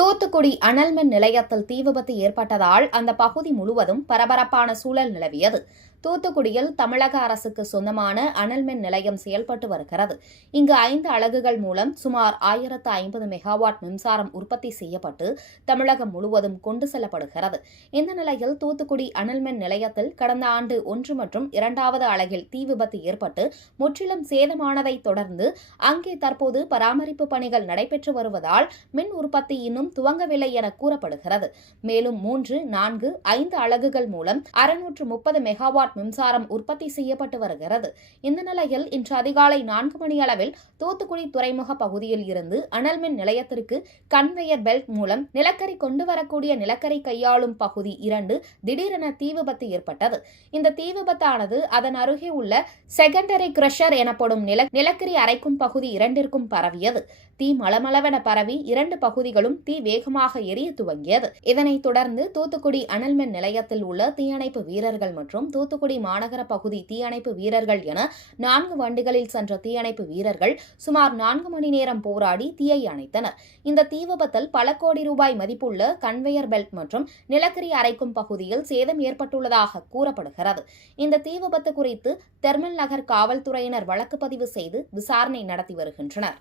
தூத்துக்குடி அனல் மின் நிலையத்தில் தீ விபத்து ஏற்பட்டதால் அந்த பகுதி முழுவதும் பரபரப்பான சூழல் நிலவியது. தூத்துக்குடியில் தமிழக அரசுக்கு சொந்தமான அனல் மின் நிலையம் செயல்பட்டு வருகிறது. இங்கு 5 அலகுகள் மூலம் சுமார் 1050 மெகாவாட் மின்சாரம் உற்பத்தி செய்யப்பட்டு தமிழகம் முழுவதும் கொண்டு செல்லப்படுகிறது. இந்த நிலையில் தூத்துக்குடி அனல் மின் நிலையத்தில் கடந்த ஆண்டு 1 மற்றும் 2வது அலகில் தீ விபத்து ஏற்பட்டு முற்றிலும் சேதமானதை தொடர்ந்து அங்கே தற்போது பராமரிப்பு பணிகள் நடைபெற்று வருவதால் மின் உற்பத்தி இன்னும் துவங்கவில்லை என கூறப்படுகிறது. மேலும் 3, 4, 5 அலகுகள் மூலம் 630 மெகாவாட் மின்சாரம் உற்பத்தி செய்யப்பட்டு வருகிறது. இந்த நிலையில் இன்று அதிகாலை 4 மணி அளவில் தூத்துக்குடி துறைமுக பகுதியில் இருந்து அனல் மின் நிலையத்திற்கு கன்வேயர் பெல்ட் மூலம் நிலக்கரி கொண்டு வரக்கூடிய நிலக்கரி கையாளும் பகுதி 2 திடீரென தீ விபத்து ஏற்பட்டது. இந்த தீ விபத்தானது அதன் அருகே உள்ள செகண்டரி கிரஷர் எனப்படும் நிலக்கரி அரைக்கும் பகுதி 2ற்கும் பரவியது. தீ மளமளவென பரவி 2 பகுதிகளும் தீ வேகமாக எரிய துவங்கியது. இதனைத் தொடர்ந்து தூத்துக்குடி அனல் மின் நிலையத்தில் உள்ள தீயணைப்பு வீரர்கள் மற்றும் தூத்துக்குடி மாநகர பகுதி தீயணைப்பு வீரர்கள் என 4 வண்டிகளில் சென்ற தீயணைப்பு வீரர்கள் சுமார் 4 மணி நேரம் போராடி தீயை அணைத்தனர். இந்த தீ விபத்தில் பல கோடி ரூபாய் மதிப்புள்ள கன்வேயர் பெல்ட் மற்றும் நிலக்கரி அரைக்கும் பகுதியில் சேதம் ஏற்பட்டுள்ளதாக கூறப்படுகிறது. இந்த தீ விபத்து குறித்து தெர்மல் நகர் காவல்துறையினர் வழக்கு பதிவு செய்து விசாரணை நடத்தி வருகின்றனர்.